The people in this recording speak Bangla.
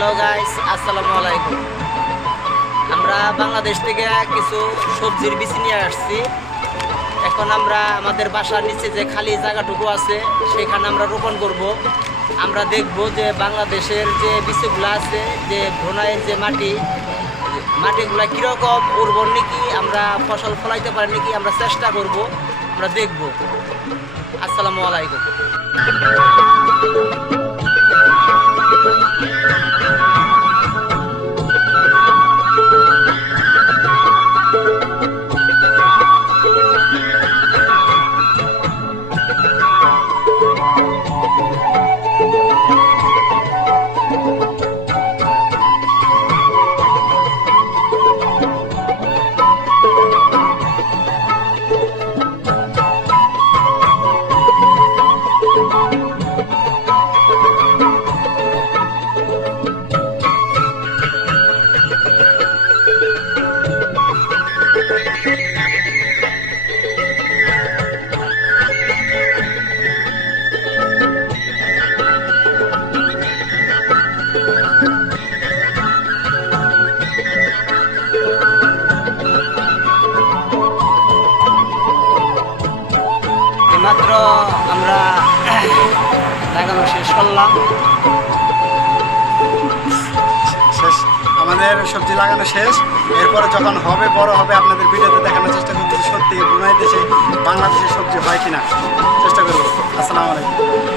হ্যালো গাইস, আসসালামু আলাইকুম। আমরা বাংলাদেশ থেকে কিছু সবজির বিচি নিয়ে আসছি। এখন আমরা আমাদের বাসার নিচে যে খালি জায়গাটুকু আছে, সেখানে আমরা রোপণ করব। আমরা দেখব যে বাংলাদেশের যে বিচিগুলো আছে, যে ভ্রোনাইয়ের যে মাটি, মাটিগুলো কীরকম উর্বর নাকি আমরা ফসল ফলাইতে পারি নাকি আমরা চেষ্টা করব, আমরা দেখব। আসসালামু আলাইকুম। এইমাত্র আমরা লাগানো শেষ করলাম। শেষ। আমাদের সবজি লাগানো শেষ। এরপরে যখন হবে, বড় হবে, আপনাদের ভিডিওতে দেখানোর চেষ্টা করব সত্যি ব্রুনাই দেশে বাংলাদেশের সবজি হয় কিনা। চেষ্টা করব। আসসালামু আলাইকুম।